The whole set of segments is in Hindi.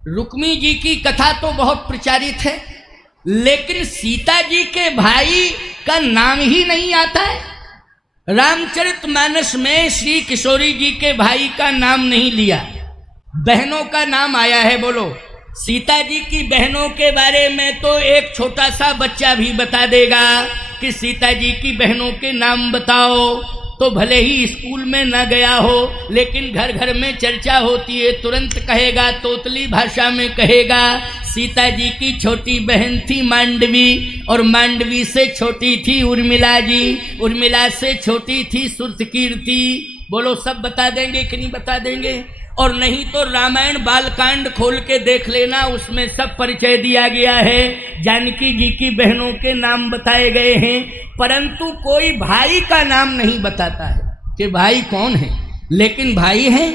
रुक्मी जी की कथा तो बहुत प्रचारित है, लेकिन सीता जी के भाई का नाम ही नहीं आता है। रामचरितमानस में श्री किशोरी जी के भाई का नाम नहीं लिया, बहनों का नाम आया है। बोलो, सीता जी की बहनों के बारे में तो एक छोटा सा बच्चा भी बता देगा कि सीता जी की बहनों के नाम बताओ, तो भले ही स्कूल में न गया हो, लेकिन घर घर में चर्चा होती है, तुरंत कहेगा, तोतली भाषा में कहेगा, सीता जी की छोटी बहन थी मांडवी, और मांडवी से छोटी थी उर्मिला जी, उर्मिला से छोटी थी सुरतकीर्ति। बोलो, सब बता देंगे कि नहीं बता देंगे? और नहीं तो रामायण बालकांड खोल के देख लेना, उसमें सब परिचय दिया गया है, जानकी जी की बहनों के नाम बताए गए हैं, परंतु कोई भाई का नाम नहीं बताता है कि भाई कौन है। लेकिन भाई हैं,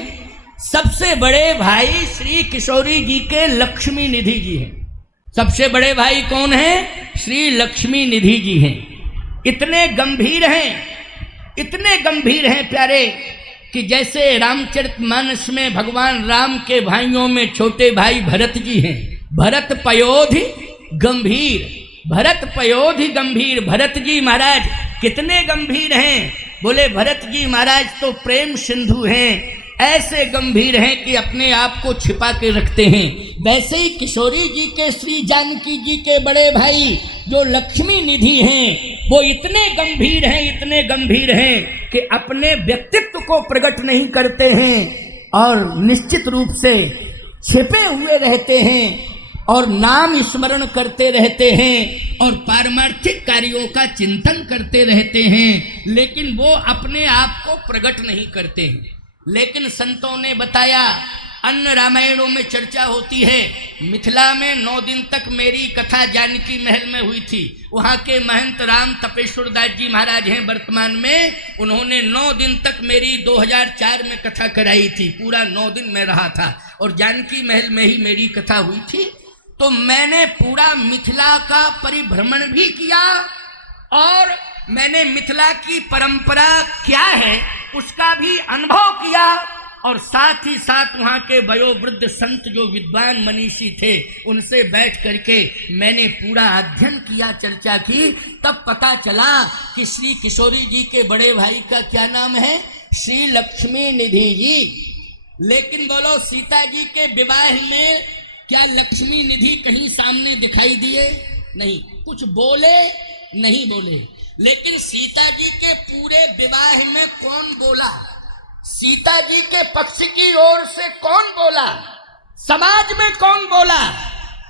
सबसे बड़े भाई श्री किशोरी जी के लक्ष्मी निधि जी हैं। सबसे बड़े भाई कौन हैं? श्री लक्ष्मी निधि जी हैं। इतने गंभीर हैं, इतने गंभीर हैं प्यारे, कि जैसे रामचरितमानस में भगवान राम के भाइयों में छोटे भाई भरत जी हैं। भरत पयोधि गंभीर, भरत पयोधि गंभीर। भरत जी महाराज कितने गंभीर हैं? बोले, भरत जी महाराज तो प्रेम सिंधु हैं, ऐसे गंभीर हैं कि अपने आप को छिपा के रखते हैं। वैसे ही किशोरी जी के श्री जानकी जी के बड़े भाई जो लक्ष्मी निधि हैं, वो इतने गंभीर हैं, इतने गंभीर हैं कि अपने व्यक्तित्व को प्रकट नहीं करते हैं और निश्चित रूप से छिपे हुए रहते हैं और नाम स्मरण करते रहते हैं और पारमार्थिक कार्यों का चिंतन करते रहते हैं, लेकिन वो अपने आप को प्रकट नहीं करते हैं। लेकिन संतों ने बताया, अन्य रामायणों में चर्चा होती है, मिथिला में 9 दिन तक मेरी कथा जानकी महल में हुई थी। वहाँ के महंत राम तपेश्वर दास जी महाराज हैं वर्तमान में, उन्होंने 9 दिन तक मेरी 2004 में कथा कराई थी। पूरा 9 दिन मैं रहा था और जानकी महल में ही मेरी कथा हुई थी। तो मैंने पूरा मिथिला का परिभ्रमण भी किया और मैंने मिथिला की परंपरा क्या है उसका भी अनुभव किया, और साथ ही साथ वहाँ के वयोवृद्ध संत जो विद्वान मनीषी थे उनसे बैठ करके मैंने पूरा अध्ययन किया, चर्चा की। तब पता चला कि श्री किशोरी जी के बड़े भाई का क्या नाम है? श्री लक्ष्मी निधि जी। लेकिन बोलो, सीता जी के विवाह में क्या लक्ष्मी निधि कहीं सामने दिखाई दिए? नहीं। कुछ बोले? नहीं बोले। लेकिन सीता जी के पूरे विवाह में कौन बोला? सीता जी के पक्ष की ओर से कौन बोला? समाज में कौन बोला?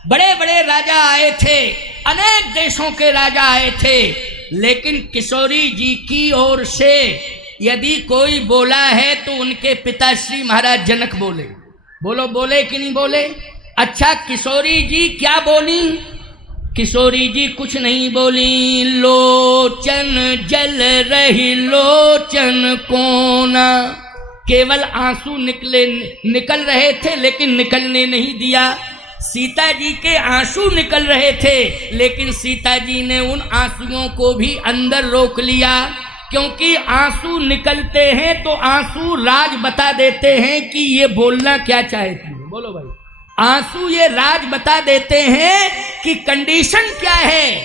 बड़े बड़े राजा आए थे, अनेक देशों के राजा आए थे, लेकिन किशोरी जी की ओर से यदि कोई बोला है तो उनके पिताश्री महाराज जनक बोले। बोलो, बोले कि नहीं बोले? अच्छा, किशोरी जी क्या बोली? किशोरी जी कुछ नहीं बोली। लोचन जल रही लोचन कोना, केवल आंसू निकल रहे थे, लेकिन निकलने नहीं दिया। सीता जी के आंसू निकल रहे थे, लेकिन सीता जी ने उन आंसुओं को भी अंदर रोक लिया, क्योंकि आंसू निकलते हैं तो आंसू राज बता देते हैं कि ये बोलना क्या चाहती है। बोलो भाई, आंसू ये राज बता देते हैं कि कंडीशन क्या है,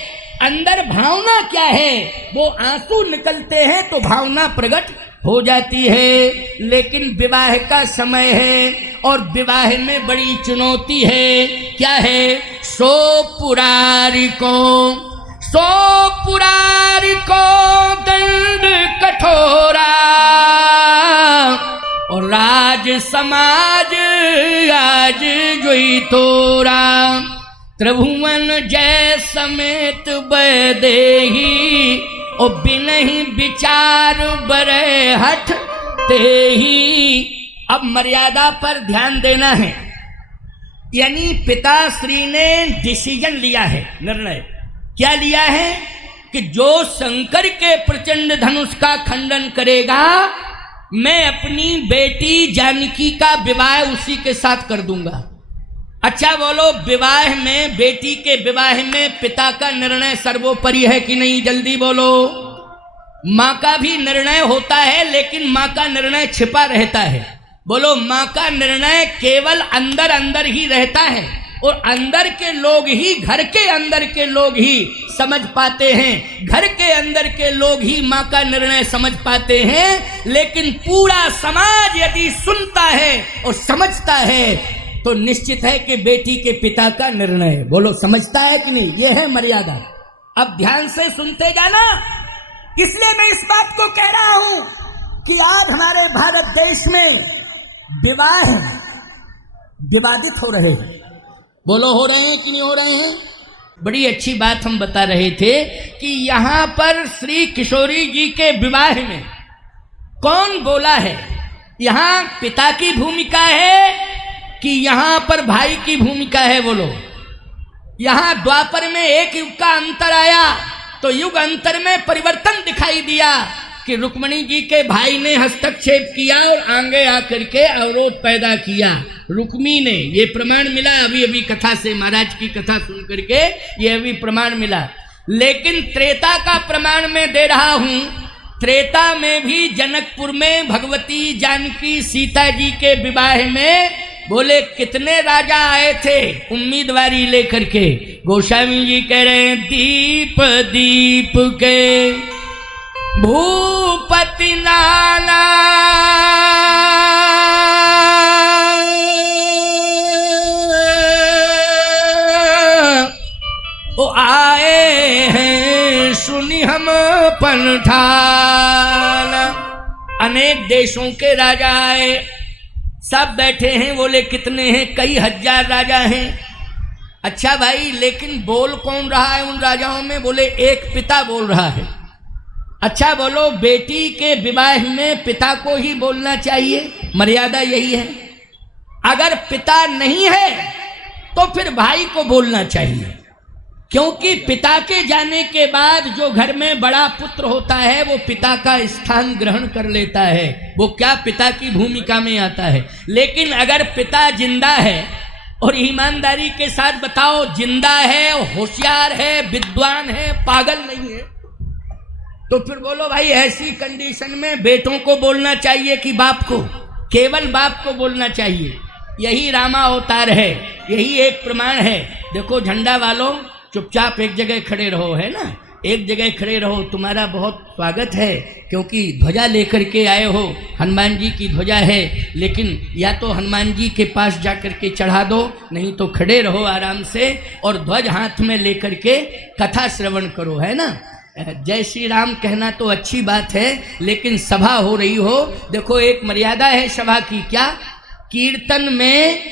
अंदर भावना क्या है। वो आंसू निकलते हैं तो भावना प्रकट हो जाती है। लेकिन विवाह का समय है और विवाह में बड़ी चुनौती है। क्या है? सो पुरारी को दंड कठोरा, और राज समाज आज जोई तोरा, त्रिभुवन जय समेत बदेही, और बिनहि विचार बरे हठ तेही। अब मर्यादा पर ध्यान देना है, यानी पिताश्री ने डिसीजन लिया है, निर्णय क्या लिया है कि जो शंकर के प्रचंड धनुष का खंडन करेगा, मैं अपनी बेटी जानकी का विवाह उसी के साथ कर दूंगा। अच्छा बोलो, विवाह में, बेटी के विवाह में पिता का निर्णय सर्वोपरि है कि नहीं? जल्दी बोलो। माँ का भी निर्णय होता है, लेकिन माँ का निर्णय छिपा रहता है। बोलो, माँ का निर्णय केवल अंदर अंदर ही रहता है और अंदर के लोग ही, घर के अंदर के लोग ही समझ पाते हैं, घर के अंदर के लोग ही माँ का निर्णय समझ पाते हैं। लेकिन पूरा समाज यदि सुनता है और समझता है तो निश्चित है कि बेटी के पिता का निर्णय, बोलो समझता है कि नहीं? यह है मर्यादा। अब ध्यान से सुनते जाना, इसलिए मैं इस बात को कह रहा हूं कि आज हमारे भारत देश में विवाह विवादित हो रहे हैं। बोलो, हो रहे हैं कि नहीं हो रहे हैं? बड़ी अच्छी बात हम बता रहे थे कि यहां पर श्री किशोरी जी के विवाह में कौन बोला है? यहां पिता की भूमिका है कि यहां पर भाई की भूमिका है? बोलो, यहां द्वापर में एक युग का अंतर आया तो युग अंतर में परिवर्तन दिखाई दिया कि रुक्मिणी जी के भाई ने हस्तक्षेप किया और आगे आकर के अवरोध पैदा किया। रुक्मी ने, ये प्रमाण मिला अभी अभी कथा से, महाराज की कथा सुन करके ये अभी प्रमाण मिला। लेकिन त्रेता का प्रमाण मैं दे रहा हूं। त्रेता में भी जनकपुर में भगवती जानकी सीता जी के विवाह में बोले कितने राजा आए थे उम्मीदवारी लेकर के। गोस्वामी जी कह रहे हैं, दीप दीप के भूपति नाना ओ आए हैं सुनी हम पंठान। अनेक देशों के राजा आए, सब बैठे हैं। बोले कितने हैं? कई हजार राजा हैं। अच्छा भाई, लेकिन बोल कौन रहा है उन राजाओं में? बोले एक पिता बोल रहा है। अच्छा बोलो, बेटी के विवाह में पिता को ही बोलना चाहिए, मर्यादा यही है। अगर पिता नहीं है तो फिर भाई को बोलना चाहिए, क्योंकि पिता के जाने के बाद जो घर में बड़ा पुत्र होता है वो पिता का स्थान ग्रहण कर लेता है, वो क्या पिता की भूमिका में आता है। लेकिन अगर पिता जिंदा है, और ईमानदारी के साथ बताओ, जिंदा है, होशियार है, विद्वान है, पागल नहीं है, तो फिर बोलो भाई ऐसी कंडीशन में बेटों को बोलना चाहिए कि बाप को? केवल बाप को बोलना चाहिए। यही रामा अवतार है, यही एक प्रमाण है। देखो झंडा वालों, चुपचाप एक जगह खड़े रहो, है ना, एक जगह खड़े रहो। तुम्हारा बहुत स्वागत है, क्योंकि ध्वजा लेकर के आए हो, हनुमान जी की ध्वजा है। लेकिन या तो हनुमान जी के पास जाकर के चढ़ा दो, नहीं तो खड़े रहो आराम से और ध्वज हाथ में लेकर के कथा श्रवण करो, है ना। जय श्री राम कहना तो अच्छी बात है, लेकिन सभा हो रही हो, देखो एक मर्यादा है सभा की। क्या? कीर्तन में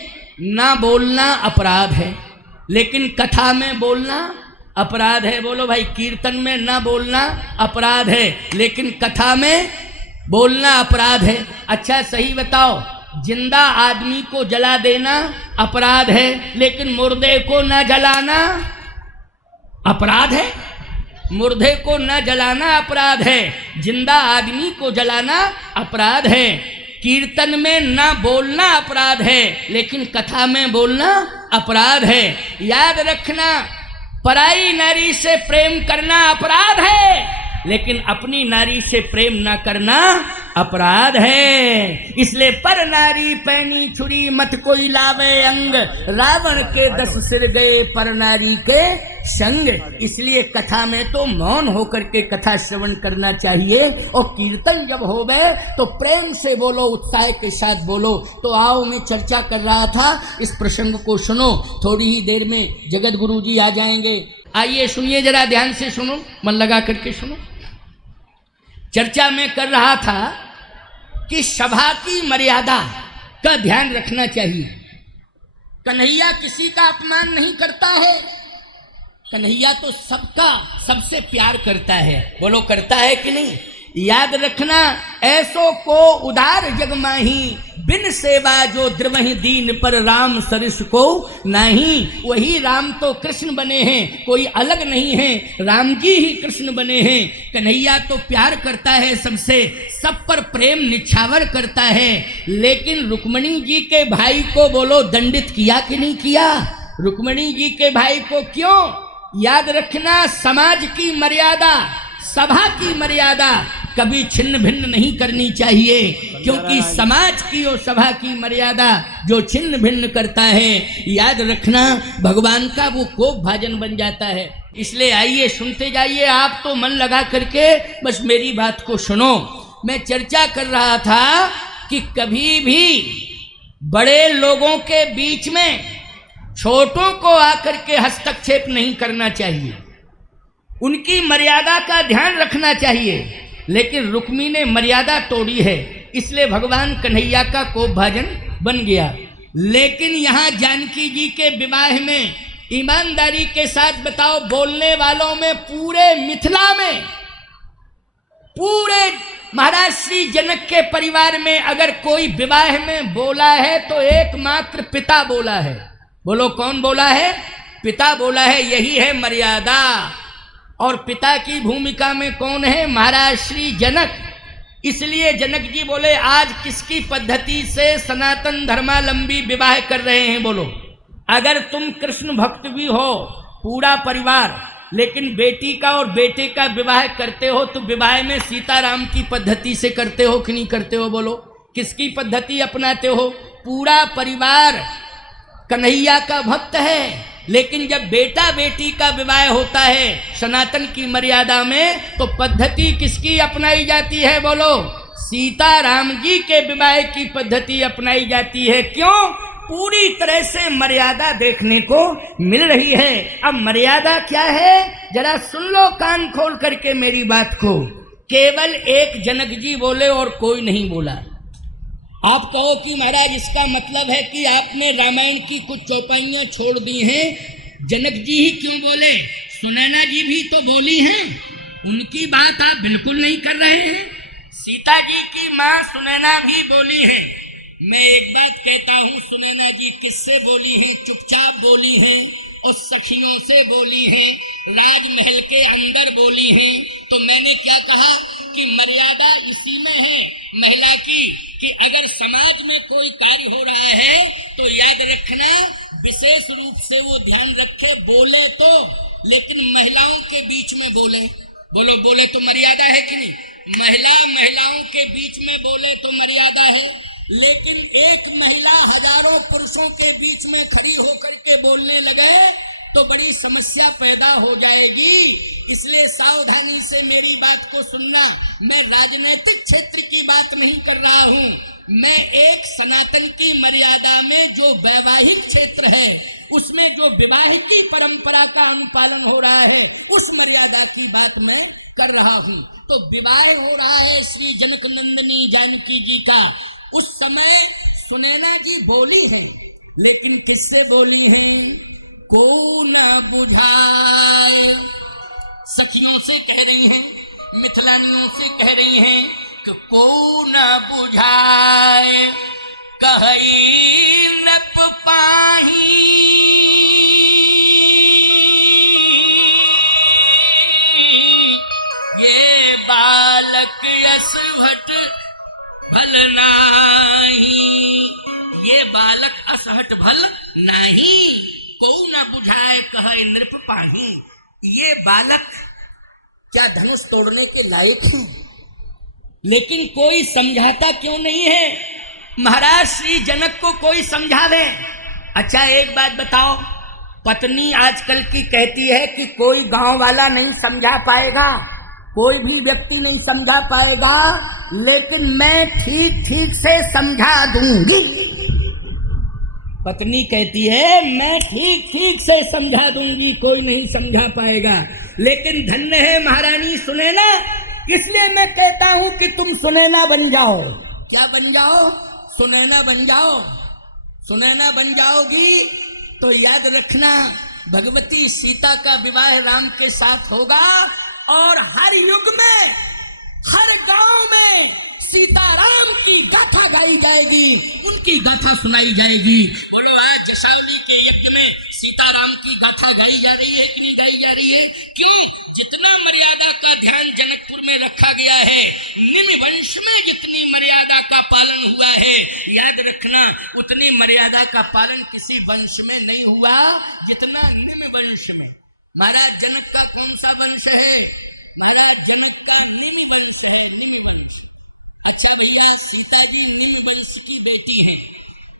ना बोलना अपराध है, लेकिन कथा में बोलना अपराध है। बोलो भाई, कीर्तन में ना बोलना अपराध है, लेकिन कथा में बोलना अपराध है। अच्छा सही बताओ, जिंदा आदमी को जला देना अपराध है, लेकिन मुर्दे को ना जलाना अपराध है? मुर्दे को न जलाना अपराध है, जिंदा आदमी को जलाना अपराध है। कीर्तन में न बोलना अपराध है, लेकिन कथा में बोलना अपराध है। याद रखना, पराई नारी से प्रेम करना अपराध है, लेकिन अपनी नारी से प्रेम ना करना अपराध है। इसलिए पर नारी पैनी छुरी मत कोई लावे अंग, रावण के 10 सिर गए पर नारी के संग। इसलिए कथा में तो मौन होकर के कथा श्रवण करना चाहिए, और कीर्तन जब होवे तो प्रेम से बोलो, उत्साह के साथ बोलो। तो आओ, मैं चर्चा कर रहा था, इस प्रसंग को सुनो। थोड़ी ही देर में जगत गुरु जी आ जाएंगे। आइए सुनिए, जरा ध्यान से सुनो, मन लगा करके सुनो। चर्चा में कर रहा था कि सभा की मर्यादा का ध्यान रखना चाहिए। कन्हैया किसी का अपमान नहीं करता है, कन्हैया तो सबका सबसे प्यार करता है। बोलो, करता है कि नहीं? याद रखना, ऐसो को उदार जग माही, बिन सेवा जो द्रवहि दीन पर राम सरिस को नहीं। वही राम तो कृष्ण बने हैं, कोई अलग नहीं है, राम जी ही कृष्ण बने हैं। कन्हैया तो प्यार करता है सबसे, सब पर प्रेम निछावर करता है। लेकिन रुक्मिणी जी के भाई को बोलो दंडित किया कि नहीं किया? रुक्मिणी जी के भाई को क्यों? याद रखना, समाज की मर्यादा, सभा की मर्यादा, कभी छिन्न भिन्न नहीं करनी चाहिए, क्योंकि समाज की और सभा की मर्यादा जो छिन्न भिन्न करता है, याद रखना भगवान का वो कोप भाजन बन जाता है। इसलिए आइए सुनते जाइए, आप तो मन लगा करके बस मेरी बात को सुनो। मैं चर्चा कर रहा था कि कभी भी बड़े लोगों के बीच में छोटों को आकर के हस्तक्षेप नहीं करना चाहिए, उनकी मर्यादा का ध्यान रखना चाहिए। लेकिन रुक्मी ने मर्यादा तोड़ी है, इसलिए भगवान कन्हैया का कोप भाजन बन गया। लेकिन यहाँ जानकी जी के विवाह में ईमानदारी के साथ बताओ, बोलने वालों में पूरे मिथिला में, पूरे महाराज श्री जनक के परिवार में अगर कोई विवाह में बोला है तो एकमात्र पिता बोला है। बोलो कौन बोला है? पिता बोला है। यही है मर्यादा। और पिता की भूमिका में कौन है? महाराज श्री जनक। इसलिए जनक जी बोले, आज किसकी पद्धति से सनातन धर्मावलंबी विवाह कर रहे हैं? बोलो, अगर तुम कृष्ण भक्त भी हो पूरा परिवार, लेकिन बेटी का और बेटे का विवाह करते हो तो विवाह में सीताराम की पद्धति से करते हो कि नहीं करते हो? बोलो, किसकी पद्धति अपनाते हो? पूरा परिवार कन्हैया का भक्त है, लेकिन जब बेटा बेटी का विवाह होता है सनातन की मर्यादा में, तो पद्धति किसकी अपनाई जाती है? बोलो, सीताराम जी के विवाह की पद्धति अपनाई जाती है। क्यों? पूरी तरह से मर्यादा देखने को मिल रही है। अब मर्यादा क्या है? जरा सुन लो कान खोल करके मेरी बात को। केवल एक जनक जी बोले और कोई नहीं बोला। आप कहो कि महाराज इसका मतलब है कि आपने रामायण की कुछ चौपाइयां छोड़ दी हैं, जनक जी ही क्यों बोले? सुनैना जी भी तो बोली हैं, उनकी बात आप बिल्कुल नहीं कर रहे हैं। सीता जी की माँ सुनैना भी बोली है। मैं एक बात कहता हूँ, सुनैना जी किससे बोली हैं? चुपचाप बोली हैं, और सखियों से बोली हैं, राजमहल के अंदर बोली हैं। तो मैंने क्या कहा कि मर्यादा इसी में है महिला की, कि अगर समाज में कोई कार्य हो रहा है तो याद रखना, विशेष रूप से वो ध्यान रखे, बोले तो, लेकिन महिलाओं के बीच में बोले। बोलो, बोले तो मर्यादा है कि नहीं? महिलाओं के बीच में बोले तो मर्यादा है, लेकिन एक महिला हजारों पुरुषों के बीच में खड़ी होकर के बोलने लगे तो बड़ी समस्या पैदा हो जाएगी। इसलिए सावधानी से मेरी बात को सुनना। मैं राजनीतिक क्षेत्र की बात नहीं कर रहा हूँ, मैं एक सनातन की मर्यादा में जो वैवाहिक क्षेत्र है, उसमें जो विवाह की परंपरा का अनुपालन हो रहा है, उस मर्यादा की बात मैं कर रहा हूँ। तो विवाह हो रहा है श्री जनक नंदिनी जानकी जी का। उस समय सुनैना जी बोली हैं, लेकिन किससे बोली हैं? को न बुझाए। सखियों से कह रही हैं, मिथिलानियों से कह रही हैं कि को न बुझाए, कहई नप पाही, ये बालक असहट भल नाही, ये बालक असहट भल नाही, को न बुझाए कहे नृप पाही। ये बालक क्या धनुष तोड़ने के लायक हैं? लेकिन कोई समझाता क्यों नहीं है? महाराज श्री जनक को कोई समझा दे। अच्छा एक बात बताओ, पत्नी आजकल की कहती है कि कोई गांव वाला नहीं समझा पाएगा, कोई भी व्यक्ति नहीं समझा पाएगा, लेकिन मैं ठीक ठीक से समझा दूंगी। पत्नी कहती है मैं ठीक ठीक से समझा दूंगी, कोई नहीं समझा पाएगा। लेकिन धन्य है महारानी सुनैना, इसलिए मैं कहता हूं कि तुम सुनैना बन जाओ। क्या बन जाओ? सुनैना बन जाओ। सुनैना बन जाओगी तो याद रखना, भगवती सीता का विवाह राम के साथ होगा, और हर युग में, हर गांव में सीताराम की गाथा गाई जाएगी, उनकी गाथा सुनाई जाएगी। बोलो, आज जसावली के यज्ञ में सीताराम की गाथा गाई जा रही है कि नहीं गाई जा रही है? क्यों? जितना मर्यादा का ध्यान जनकपुर में रखा गया है, निमि वंश में जितनी मर्यादा का पालन हुआ है, याद रखना उतनी मर्यादा का पालन किसी वंश में नहीं हुआ जितना निमि वंश में। महाराज जनक का कौन सा वंश है? महाराज जनक का नील वंश है, नील वंश। अच्छा भैया, सीता जी नील वंश की बेटी है।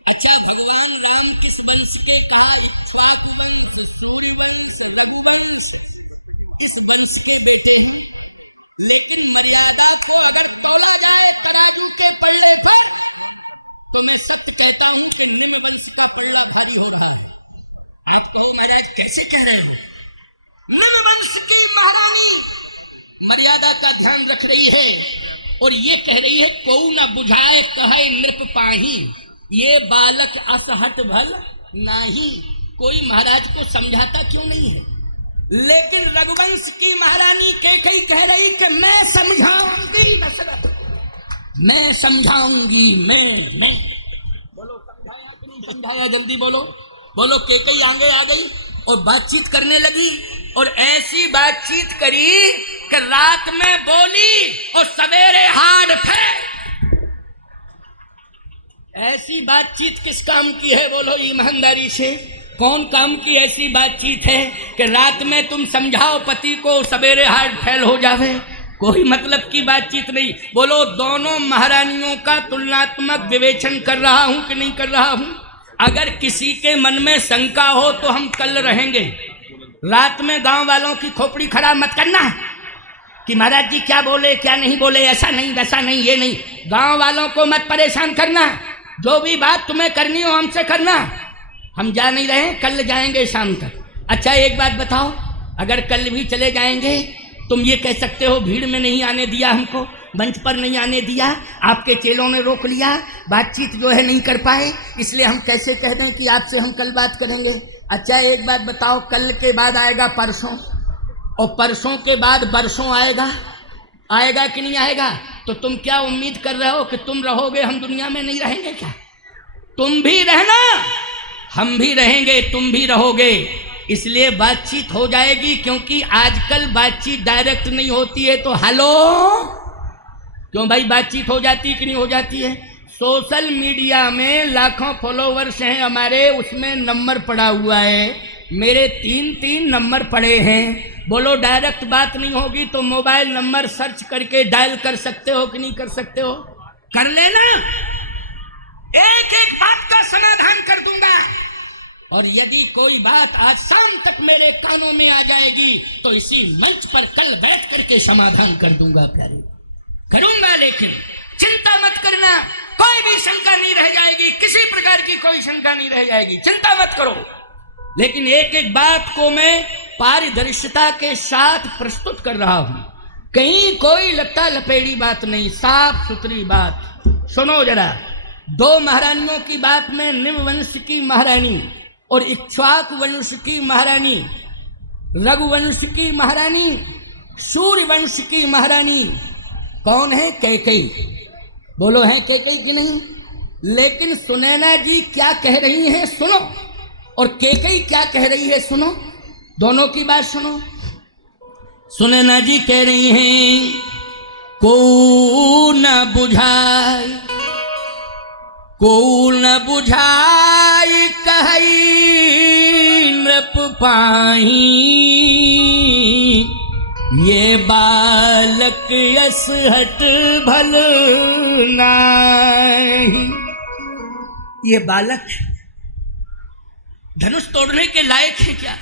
अच्छा, भगवान राम किस वंश को कहा? इक्ष्वाकु वंश, सूर्य वंश, रघु वंश, इस वंश के बेटे हैं। लेकिन मर्यादा को अगर तोला जाए तराजू के पल्ले को, तो मैं सत्य कहता हूं कि नील वंश का पल्ला भारी हो रहा है। आप कहो महाराज कैसे कह रहे हो? नील वंश की महारानी मर्यादा का ध्यान रख रही है और ये कह रही है, को न बुझाए कहे नृप पाही, ये बालक असहट भल नाही। कोई महाराज को समझाता क्यों नहीं है? लेकिन रघुवंश की महारानी कैकेयी कह रही कि मैं समझाऊंगी दशरथ, मैं समझाऊंगी, मैं। बोलो समझाया कि नहीं समझाया? जल्दी बोलो। बोलो। कैकेयी आगे आ गई और बातचीत करने लगी और ऐसी बातचीत करी कि रात में बोली और सवेरे हाड फैल। ऐसी बातचीत किस काम की है? बोलो ईमानदारी से, कौन काम की ऐसी बातचीत है कि रात में तुम समझाओ पति को, सवेरे हार्ट फेल हो जावे? कोई मतलब की बातचीत नहीं। बोलो, दोनों महारानियों का तुलनात्मक विवेचन कर रहा हूं कि नहीं कर रहा हूं? अगर किसी के मन में शंका हो तो हम कल रहेंगे। रात में गांव वालों की खोपड़ी खराब मत करना कि महाराज जी क्या बोले क्या नहीं बोले, ऐसा नहीं वैसा नहीं ये नहीं। गांव वालों को मत परेशान करना, जो भी बात तुम्हें करनी हो हमसे करना। हम जा नहीं रहे, कल जाएंगे शाम तक। अच्छा एक बात बताओ, अगर कल भी चले जाएंगे तुम ये कह सकते हो भीड़ में नहीं आने दिया, हमको मंच पर नहीं आने दिया, आपके चेलों ने रोक लिया, बातचीत जो है नहीं कर पाए, इसलिए हम कैसे कह दें कि आपसे हम कल बात करेंगे। अच्छा एक बात बताओ, कल के बाद आएगा परसों और परसों के बाद बरसों आएगा, आएगा कि नहीं आएगा? तो तुम क्या उम्मीद कर रहे हो कि तुम रहोगे, हम दुनिया में नहीं रहेंगे क्या? तुम भी रहना, हम भी रहेंगे, तुम भी रहोगे। इसलिए बातचीत हो जाएगी, क्योंकि आजकल बातचीत डायरेक्ट नहीं होती है तो हेलो, क्यों भाई बातचीत हो जाती कि नहीं हो जाती है? सोशल मीडिया में लाखों फॉलोवर्स हैं हमारे, उसमें नंबर पड़ा हुआ है, मेरे 3 नंबर पड़े हैं। बोलो डायरेक्ट बात नहीं होगी तो मोबाइल नंबर सर्च करके डायल कर सकते हो कि नहीं कर सकते हो? कर लेना, एक एक बात का समाधान कर दूंगा। और यदि कोई बात आज शाम तक मेरे कानों में आ जाएगी तो इसी मंच पर कल बैठ करके समाधान कर दूंगा प्यारे, करूंगा। लेकिन चिंता मत करना, कोई भी शंका नहीं रह जाएगी, किसी प्रकार की कोई शंका नहीं रह जाएगी, चिंता मत करो। लेकिन एक एक बात को मैं पारदर्शिता के साथ प्रस्तुत कर रहा हूं, कहीं कोई लट्टा लपेड़ी बात नहीं, साफ सुथरी बात। सुनो जरा, 2 महारानियों की बात में, निम्नवंश की महारानी और इक्ष्वाकु वंश की महारानी, रघुवंश की महारानी, सूर्य वंश की महारानी कौन है? कैकेयी। बोलो है कैकेयी कि नहीं? लेकिन सुनैना जी क्या कह रही हैं सुनो, और कैकेयी क्या कह रही है सुनो, दोनों की बात सुनो। सुनैना जी कह रही हैं, को न बुझाए, को न बुझाई कही नृप पाही, ये बालक असहट भल नाही। ये बालक धनुष तोड़ने के लायक है क्या?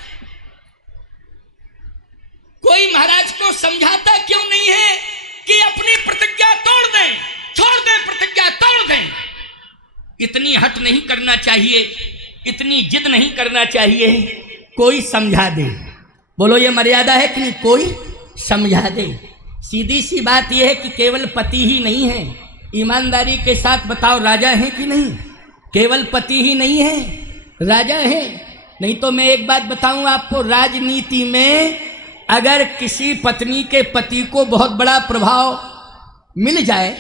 कोई महाराज को समझाता क्यों नहीं है कि अपनी प्रतिज्ञा तोड़ दें, छोड़ दें, प्रतिज्ञा तोड़ दें? इतनी हट नहीं करना चाहिए, इतनी जिद नहीं करना चाहिए, कोई समझा दे। बोलो ये मर्यादा है कि नहीं? कोई समझा दे। सीधी सी बात यह है कि केवल पति ही नहीं है, ईमानदारी के साथ बताओ राजा है कि नहीं? केवल पति ही नहीं है, राजा है। नहीं तो मैं एक बात बताऊं आपको, राजनीति में अगर किसी पत्नी के पति को बहुत बड़ा प्रभाव मिल जाए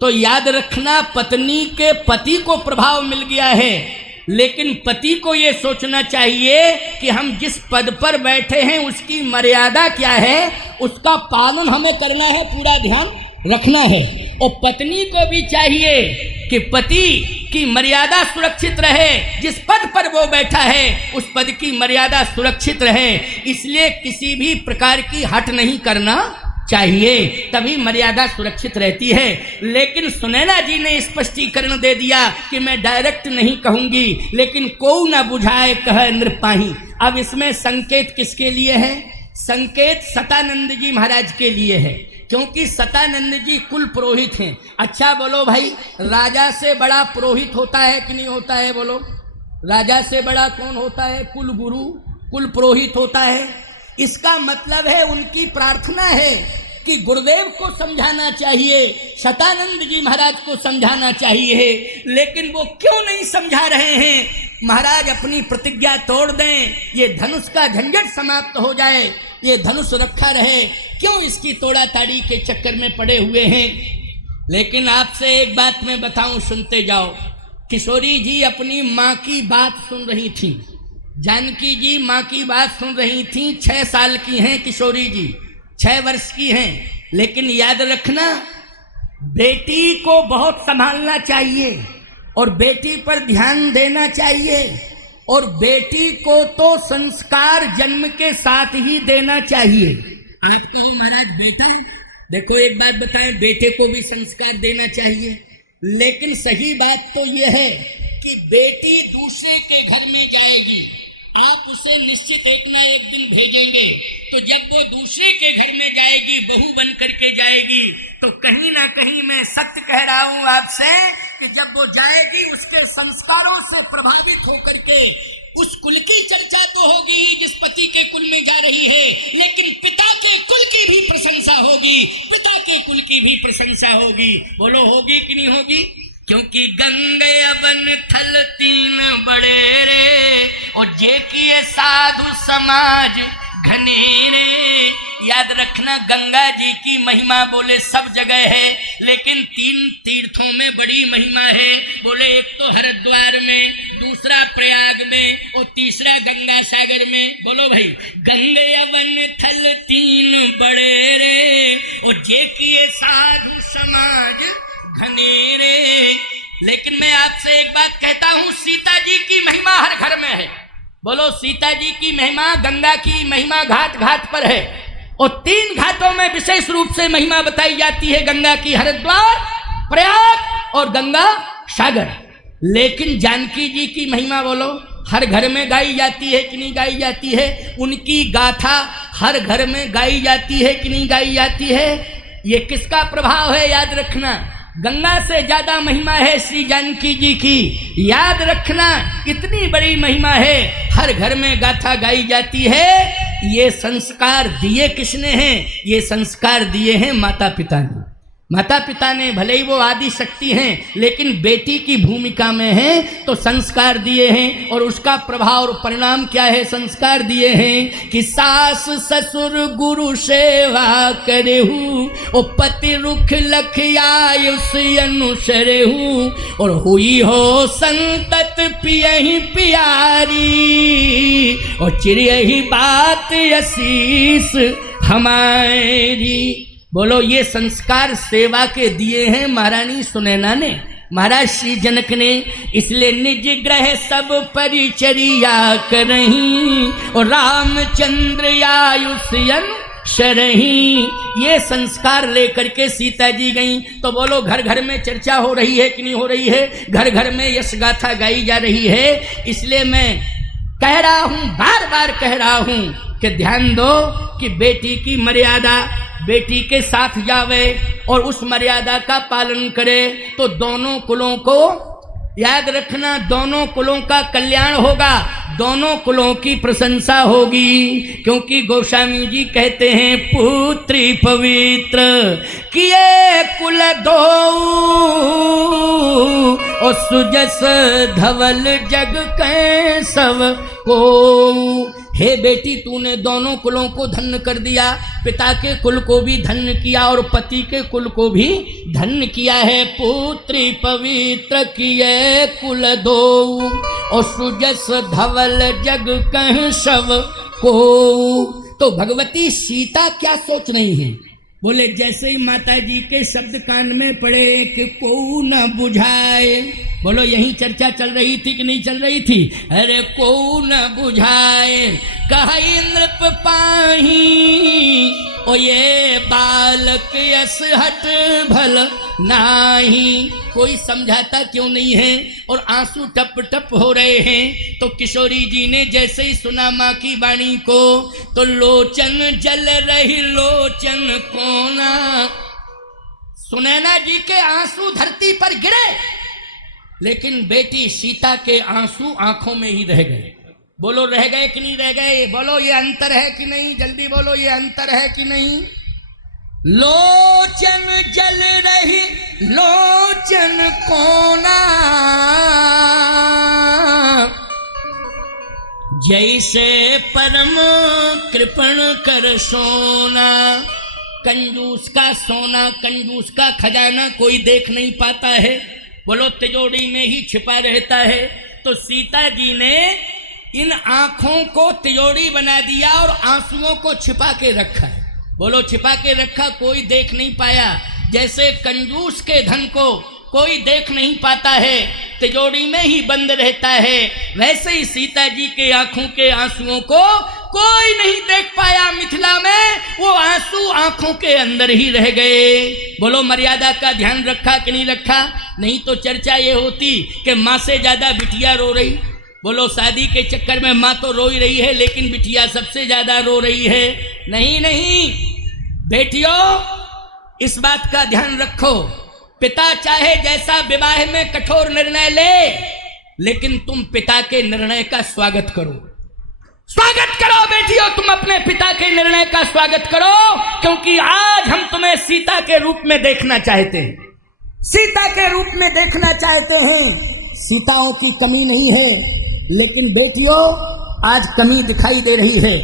तो याद रखना पत्नी के पति को प्रभाव मिल गया है, लेकिन पति को यह सोचना चाहिए कि हम जिस पद पर बैठे हैं उसकी मर्यादा क्या है, उसका पालन हमें करना है, पूरा ध्यान रखना है। और पत्नी को भी चाहिए कि पति की मर्यादा सुरक्षित रहे, जिस पद पर वो बैठा है उस पद की मर्यादा सुरक्षित रहे, इसलिए किसी भी प्रकार की हट नहीं करना चाहिए, तभी मर्यादा सुरक्षित रहती है। लेकिन सुनैना जी ने स्पष्टीकरण दे दिया कि मैं डायरेक्ट नहीं कहूंगी, लेकिन को न बुझाए कह नृपाही। अब इसमें संकेत किसके लिए है? संकेत सतानंद जी महाराज के लिए है, क्योंकि सतानंद जी कुल पुरोहित हैं। अच्छा बोलो भाई, राजा से बड़ा पुरोहित होता है कि नहीं होता है? बोलो, राजा से बड़ा कौन होता है? कुल गुरु, कुल पुरोहित होता है। इसका मतलब है उनकी प्रार्थना है कि गुरुदेव को समझाना चाहिए, सतानंद जी महाराज को समझाना चाहिए, लेकिन वो क्यों नहीं समझा रहे हैं? महाराज अपनी प्रतिज्ञा तोड़ दें, ये धनुष का झंझट समाप्त हो जाए, ये धनुष रखा रहे, क्यों इसकी तोड़ा ताड़ी के चक्कर में पड़े हुए हैं? लेकिन आपसे एक बात मैं बताऊं, सुनते जाओ। किशोरी जी अपनी माँ की बात सुन रही थी, जानकी जी माँ की बात सुन रही थी। 6 साल की हैं किशोरी जी, 6 वर्ष की हैं, लेकिन याद रखना बेटी को बहुत संभालना चाहिए और बेटी पर ध्यान देना चाहिए, और बेटी को तो संस्कार जन्म के साथ ही देना चाहिए। आपका जो महाराज बेटा है, देखो एक बात बताएं, बेटे को भी संस्कार देना चाहिए, लेकिन सही बात तो यह है कि बेटी दूसरे के घर में जाएगी, आप उसे निश्चित एक ना एक दिन भेजेंगे, तो जब वो दूसरे के घर में जाएगी, बहू बन करके जाएगी, तो कहीं ना कहीं मैं सत्य कह रहा हूं आपसे कि जब वो जाएगी उसके संस्कारों से प्रभावित होकर के उस कुल की चर्चा तो होगी जिस पति के कुल में जा रही है, लेकिन पिता के कुल की भी प्रशंसा होगी, पिता के कुल की भी प्रशंसा होगी। बोलो होगी कि नहीं होगी? क्योंकि गंगे अवन थल 3 बड़े रे, और जे किए साधु समाज घनेरे। याद रखना, गंगा जी की महिमा बोले सब जगह है, लेकिन 3 तीर्थों में बड़ी महिमा है। बोले एक तो हरिद्वार में, दूसरा प्रयाग में, और तीसरा गंगा सागर में। बोलो भाई, गंगे अवन थल 3 बड़े रे, और जे किए साधु समाज घनेरे। लेकिन मैं आपसे एक बात कहता हूं, सीता जी की महिमा हर घर में है। बोलो, सीता जी की महिमा, गंगा की महिमा घाट घाट पर है, और 3 घाटों में विशेष रूप से महिमा बताई जाती है, गंगा की हरिद्वार, प्रयाग और गंगा सागर। लेकिन जानकी जी की महिमा बोलो हर घर में गाई जाती है कि नहीं गाई जाती है? उनकी गाथा हर घर में गाई जाती है कि नहीं गाई जाती है? ये किसका प्रभाव है? याद रखना, गंगा से ज्यादा महिमा है श्री जानकी जी की। याद रखना, इतनी बड़ी महिमा है, हर घर में गाथा गाई जाती है। ये संस्कार दिए किसने हैं? ये संस्कार दिए हैं माता पिता ने। माता पिता ने, भले ही वो आदि शक्ति हैं, लेकिन बेटी की भूमिका में हैं, तो संस्कार दिए हैं, और उसका प्रभाव और परिणाम क्या है? संस्कार दिए हैं कि सास ससुर गुरु सेवा करेहू, और पति रुख लख आयुष अनुसरेहू, और हुई हो संतत पियहि प्यारी, और चिरयहि बात आशीष हमारी। बोलो, ये संस्कार सेवा के दिए हैं महारानी सुनैना ने, महाराज श्री जनक ने। इसलिए निज ग्रह सब परिचर्या करही, और रामचंद्र आयुष्यन शरही। ये संस्कार लेकर के सीता जी गई, तो बोलो घर घर में चर्चा हो रही है कि नहीं हो रही है? घर घर में यश गाथा गाई जा रही है। इसलिए मैं कह रहा हूं, बार बार कह रहा हूं कि ध्यान दो कि बेटी की मर्यादा बेटी के साथ जावे और उस मर्यादा का पालन करे, तो दोनों कुलों को, याद रखना, दोनों कुलों का कल्याण होगा, दोनों कुलों की प्रशंसा होगी। क्योंकि गोस्वामी जी कहते हैं, पुत्री पवित्र किए कुल दो, और सुजस धवल जग कै सब को। हे बेटी, तूने दोनों कुलों को धन्य कर दिया, पिता के कुल को भी धन्य किया और पति के कुल को भी धन्य किया है। पुत्री पवित्र किए कुल दो, और सुजस धवल जग कह सब को। तो भगवती सीता क्या सोच रही हैं? बोले जैसे ही माता जी के शब्द कान में पड़े कि को न बुझाए, बोलो यही चर्चा चल रही थी कि नहीं चल रही थी? अरे को न बुझाए कहा नृप पाही, ओ ये बालक यस हट भल नाही। कोई समझाता क्यों नहीं है और आंसू टप टप हो रहे हैं। तो किशोरी जी ने जैसे ही सुना माँ की वाणी को तो लोचन जल रही लोचन कोना। सुनैना जी के आंसू धरती पर गिरे, लेकिन बेटी सीता के आंसू आंखों में ही रह गए। बोलो रह गए कि नहीं रह गए? बोलो ये अंतर है कि नहीं? जल्दी बोलो ये अंतर है कि नहीं? लोचन जल रही लोचन कोना, जैसे परम कृपण कर सोना। कंजूस का सोना, कंजूस का खजाना कोई देख नहीं पाता है, बोलो तिजोरी में ही छिपा रहता है। तो सीता जी ने इन आंखों को तिजोरी बना दिया और आंसुओं को छिपा के रखा है। बोलो छिपा के रखा, कोई देख नहीं पाया। जैसे कंजूस के धन को कोई देख नहीं पाता है, तिजोरी में ही बंद रहता है, वैसे ही सीता जी के आंखों के आंसुओं को कोई नहीं देख पाया। मिथिला में वो आंसू आंखों के अंदर ही रह गए। बोलो मर्यादा का ध्यान रखा कि नहीं रखा? नहीं तो चर्चा ये होती कि माँ से ज्यादा बिटिया रो रही। बोलो शादी के चक्कर में माँ तो रो ही रही है, लेकिन बिटिया सबसे ज्यादा रो रही है। नहीं नहीं बेटियों, इस बात का ध्यान रखो, पिता चाहे जैसा विवाह में कठोर निर्णय ले, लेकिन तुम पिता के निर्णय का स्वागत करो। स्वागत करो बेटियों, तुम अपने पिता के निर्णय का स्वागत करो, क्योंकि आज हम तुम्हें सीता के रूप में देखना चाहते हैं। सीता के रूप में देखना चाहते हैं। सीताओं की कमी नहीं है, लेकिन बेटियों आज कमी दिखाई दे रही है।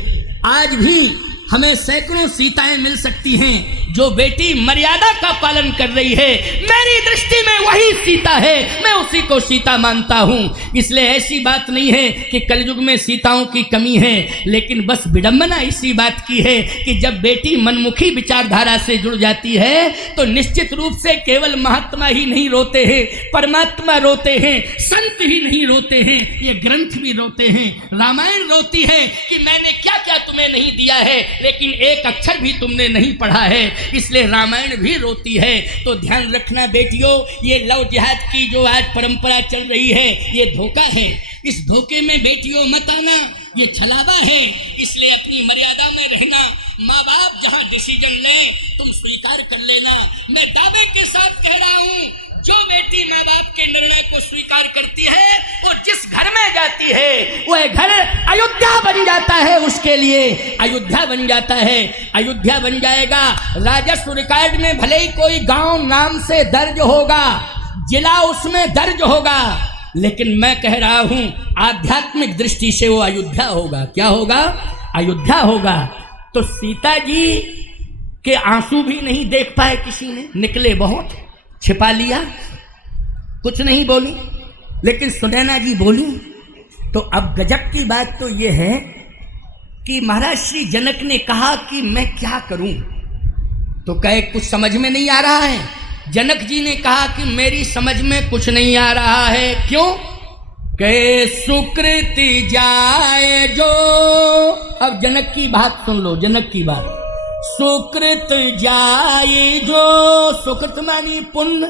आज भी हमें सैकड़ों सीताएं मिल सकती हैं जो बेटी मर्यादा का पालन कर रही है। मेरी दृष्टि में वही सीता है, मैं उसी को सीता मानता हूं। इसलिए ऐसी बात नहीं है कि कलयुग में सीताओं की कमी है, लेकिन बस विडंबना इसी बात की है कि जब बेटी मनमुखी विचारधारा से जुड़ जाती है तो निश्चित रूप से केवल महात्मा ही नहीं रोते हैं, परमात्मा रोते हैं, संत ही नहीं रोते हैं, ये ग्रंथ भी रोते हैं। रामायण रोती है कि मैंने क्या क्या तुम्हें नहीं दिया है, लेकिन एक अक्षर भी तुमने नहीं पढ़ा है, इसलिए रामायण भी रोती है। तो ध्यान रखना बेटियों, ये लव जिहाद की जो आज परंपरा चल रही है ये धोखा है। इस धोखे में बेटियों मत आना, ये छलावा है। इसलिए अपनी मर्यादा में रहना। माँ बाप जहां डिसीजन लें तुम स्वीकार कर लेना। मैं दावे के साथ कह रहा हूं, जो बेटी माँ बाप के निर्णय को स्वीकार करती है वो जिस घर में जाती है वह घर अयोध्या बन जाता है, उसके लिए अयोध्या बन जाता है। अयोध्या बन जाएगा। राजस्व रिकॉर्ड में भले ही कोई गांव नाम से दर्ज होगा, जिला उसमें दर्ज होगा, लेकिन मैं कह रहा हूं आध्यात्मिक दृष्टि से वो अयोध्या होगा। क्या होगा? अयोध्या होगा। तो सीता जी के आंसू भी नहीं देख पाए किसी ने, निकले बहुत, छिपा लिया, कुछ नहीं बोली, लेकिन सुनैना जी बोली। तो अब गजब की बात तो यह है कि महाराज श्री जनक ने कहा कि मैं क्या करूं, तो कहे कुछ समझ में नहीं आ रहा है। जनक जी ने कहा कि मेरी समझ में कुछ नहीं आ रहा है। क्यों? कहे सुकृति जाए जो, अब जनक की बात सुन लो, जनक की बात। सुकृत जाए जो, सुकृत मानी पुण्य।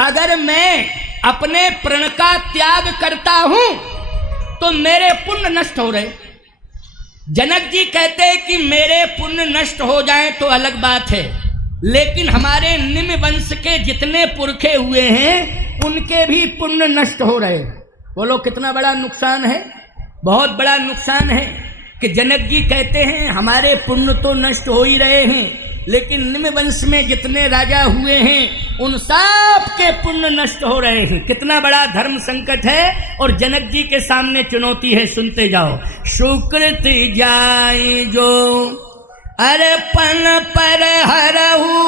अगर मैं अपने प्रण का त्याग करता हूं तो मेरे पुण्य नष्ट हो रहे। जनक जी कहते हैं कि मेरे पुण्य नष्ट हो जाए तो अलग बात है, लेकिन हमारे निम्न वंश के जितने पुरखे हुए हैं उनके भी पुण्य नष्ट हो रहे। बोलो कितना बड़ा नुकसान है, बहुत बड़ा नुकसान है कि जनक जी कहते हैं हमारे पुण्य तो नष्ट हो ही रहे हैं, लेकिन निम्न वंश में जितने राजा हुए हैं उन सब के पुण्य नष्ट हो रहे हैं। कितना बड़ा धर्म संकट है, और जनक जी के सामने चुनौती है, सुनते जाओ। सुकृत जाए जो अर्पण पर हरहू,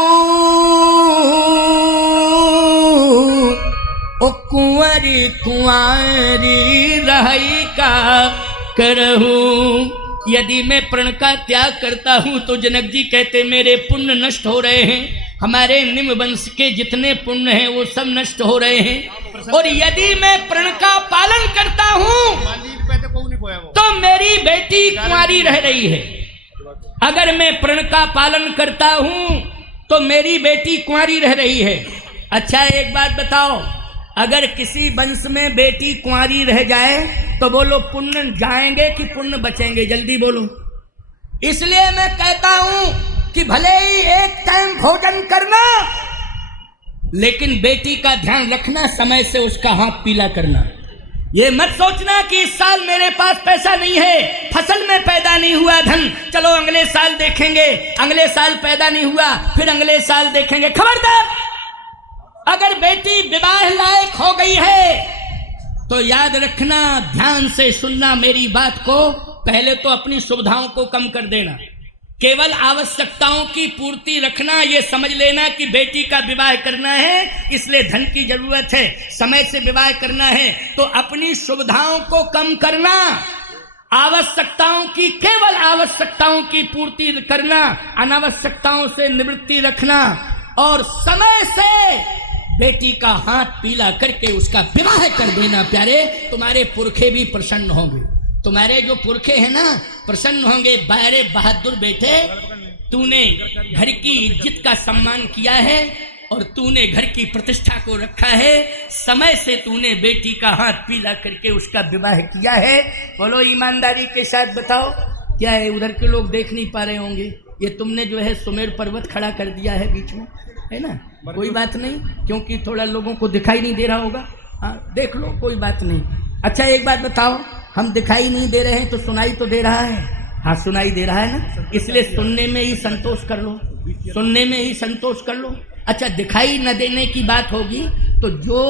ओ कुंवरी कुंवारी रही का करहूं। यदि मैं प्रण का त्याग करता हूं तो जनक जी कहते मेरे पुण्य नष्ट हो रहे हैं, हमारे निम्न वंश के जितने पुण्य हैं वो सब नष्ट हो रहे हैं। और यदि मैं प्रण का पालन करता हूं तो मेरी बेटी कुंवारी रह रही है। अगर मैं प्रण का पालन करता हूं तो मेरी बेटी कुंवारी रह रही है। अच्छा एक बात बताओ, अगर किसी वंश में बेटी कुंवारी रह जाए तो बोलो पुण्य जाएंगे कि पुण्य बचेंगे? जल्दी बोलो। इसलिए मैं कहता हूं कि भले ही एक टाइम भोजन करना, लेकिन बेटी का ध्यान रखना, समय से उसका हाथ पीला करना। ये मत सोचना कि इस साल मेरे पास पैसा नहीं है, फसल में पैदा नहीं हुआ धन, चलो अगले साल देखेंगे, अगले साल पैदा नहीं हुआ फिर अगले साल देखेंगे। खबरदार, अगर बेटी विवाह लायक हो गई है तो याद रखना, ध्यान से सुनना मेरी बात को। पहले तो अपनी सुविधाओं को कम कर देना, केवल आवश्यकताओं की पूर्ति रखना। ये समझ लेना कि बेटी का विवाह करना है इसलिए धन की जरूरत है, समय से विवाह करना है तो अपनी सुविधाओं को कम करना, आवश्यकताओं की केवल आवश्यकताओं की पूर्ति करना, अनावश्यकताओं से निवृत्ति रखना और समय से बेटी का हाथ पीला करके उसका विवाह कर देना। प्यारे, तुम्हारे पुरखे भी प्रसन्न होंगे, तुम्हारे जो पुरखे हैं ना प्रसन्न होंगे। बारे बहादुर बेटे, तूने घर की इज्जत का सम्मान किया है और तूने घर की प्रतिष्ठा को रखा है, समय से तूने बेटी का हाथ पीला करके उसका विवाह किया है। बोलो ईमानदारी के साथ बताओ, क्या है? उधर के लोग देख नहीं पा रहे होंगे, ये तुमने जो है सुमेर पर्वत खड़ा कर दिया है बीच में, है ना? कोई बात नहीं, क्योंकि थोड़ा लोगों को दिखाई नहीं दे रहा होगा। हाँ देख लो, कोई बात नहीं। अच्छा एक बात बताओ, हम दिखाई नहीं दे रहे हैं तो सुनाई तो दे रहा है? हाँ सुनाई दे रहा है ना, इसलिए सुनने में ही संतोष कर लो, सुनने में ही संतोष कर लो। अच्छा दिखाई न देने की बात होगी तो जो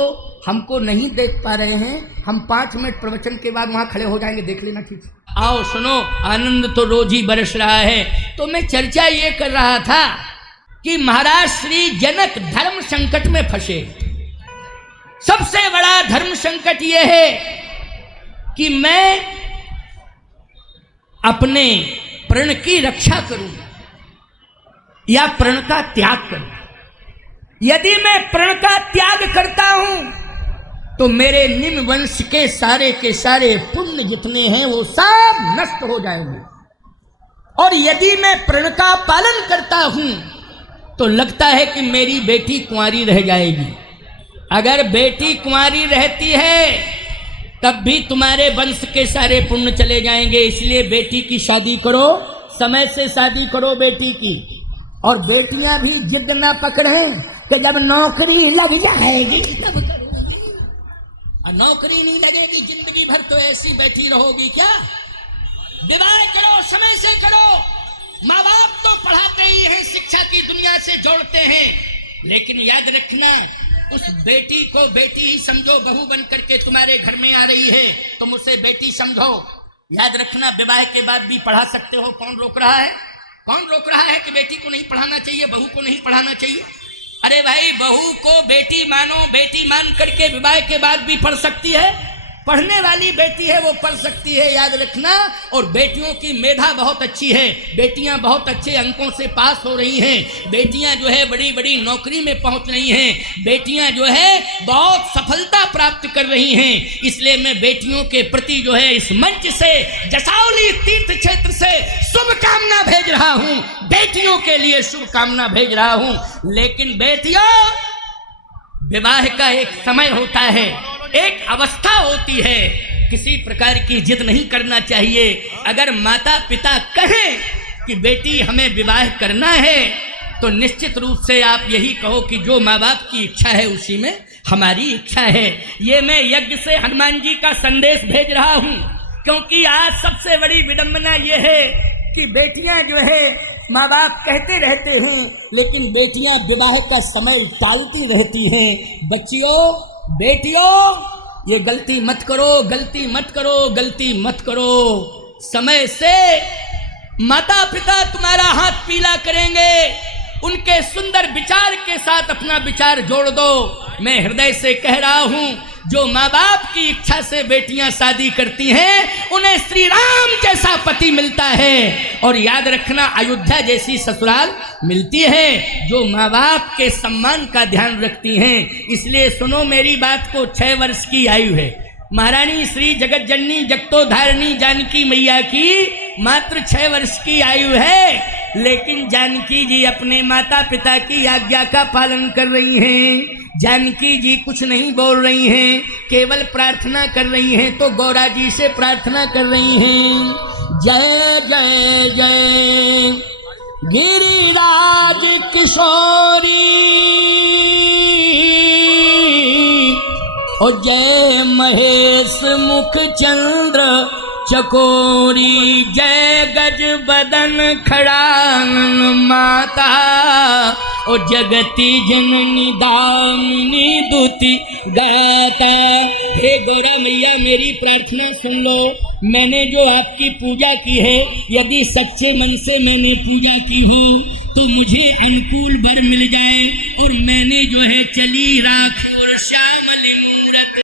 हमको नहीं देख पा रहे हैं, हम 5 मिनट प्रवचन के बाद वहां खड़े हो जाएंगे, देख लेना ठीक। आओ सुनो, आनंद तो रोज ही बरस रहा है। तो मैं चर्चा ये कर रहा था कि महाराज श्री जनक धर्म संकट में फंसे। सबसे बड़ा धर्म संकट यह है कि मैं अपने प्रण की रक्षा करूं या प्रण का त्याग करूं। यदि मैं प्रण का त्याग करता हूं तो मेरे निम्न वंश के सारे पुण्य जितने हैं वो सब नष्ट हो जाएंगे। और यदि मैं प्रण का पालन करता हूं तो लगता है कि मेरी बेटी कुंवारी रह जाएगी। अगर बेटी कुंवारी रहती है तब भी तुम्हारे वंश के सारे पुण्य चले जाएंगे। इसलिए बेटी की शादी करो, समय से शादी करो बेटी की। और बेटियां भी जिद ना पकड़ें कि जब नौकरी लग जाएगी तब करूंगी, और नौकरी नहीं लगेगी जिंदगी भर तो ऐसी बैठी रहोगी क्या? विवाह करो, समय से करो। माँ बाप तो पढ़ाते ही हैं, शिक्षा की दुनिया से जोड़ते हैं, लेकिन याद रखना उस बेटी को बेटी ही समझो। बहू बन करके तुम्हारे घर में आ रही है, तुम उसे बेटी समझो। याद रखना विवाह के बाद भी पढ़ा सकते हो। कौन रोक रहा है? कौन रोक रहा है कि बेटी को नहीं पढ़ाना चाहिए, बहू को नहीं पढ़ाना चाहिए? अरे भाई, बहू को बेटी मानो, बेटी मान करके विवाह के बाद भी पढ़ सकती है। पढ़ने वाली बेटी है वो पढ़ सकती है, याद रखना। और बेटियों की मेधा बहुत अच्छी है, बेटियां बहुत अच्छे अंकों से पास हो रही हैं, बेटियां जो है बड़ी बड़ी नौकरी में पहुंच रही हैं, बेटियां जो है बहुत सफलता प्राप्त कर रही हैं। इसलिए मैं बेटियों के प्रति जो है इस मंच से, जसौली तीर्थ क्षेत्र से शुभकामना भेज रहा हूं, बेटियों के लिए शुभकामना भेज रहा हूं। लेकिन बेटियों, विवाह का एक समय होता है, एक अवस्था होती है, किसी प्रकार की जिद नहीं करना चाहिए। अगर माता पिता कहें कि बेटी हमें विवाह करना है तो निश्चित रूप से आप यही कहो कि जो माँ बाप की इच्छा है उसी में हमारी इच्छा है। ये मैं यज्ञ से हनुमान जी का संदेश भेज रहा हूँ, क्योंकि आज सबसे बड़ी विडंबना ये है कि बेटियां जो है माँ बाप कहते रहते हैं लेकिन बेटियां विवाह का समय टालती रहती हैं। बच्चियों, बेटियों, ये गलती मत करो, गलती मत करो, गलती मत करो। समय से माता पिता तुम्हारा हाथ पीला करेंगे, उनके सुंदर विचार के साथ अपना विचार जोड़ दो। मैं हृदय से कह रहा हूं, जो माँ बाप की इच्छा से बेटियां शादी करती हैं उन्हें श्री राम जैसा पति मिलता है और याद रखना अयोध्या जैसी ससुराल मिलती है जो माँ बाप के सम्मान का ध्यान रखती हैं। इसलिए सुनो मेरी बात को, 6 वर्ष की आयु है महारानी श्री जगत जननी जगतोधारिणी जानकी मैया की मात्र 6 वर्ष की आयु है, लेकिन जानकी जी अपने माता पिता की आज्ञा का पालन कर रही हैं। जानकी जी कुछ नहीं बोल रही हैं, केवल प्रार्थना कर रही हैं। तो गौरा जी से प्रार्थना कर रही हैं, जय जय जय गिरिराज किशोरी और जय महेश मुख चंद्र चकोरी, जय गज बदन खड़ानन माता और जगती जननी दामिनी दुति गाता। हे गौरा मैया मेरी प्रार्थना सुन लो। मैंने जो आपकी पूजा की है, यदि सच्चे मन से मैंने पूजा की हो तो मुझे अनुकूल वर मिल जाए और मैंने जो है चली राख और श्यामल मूरत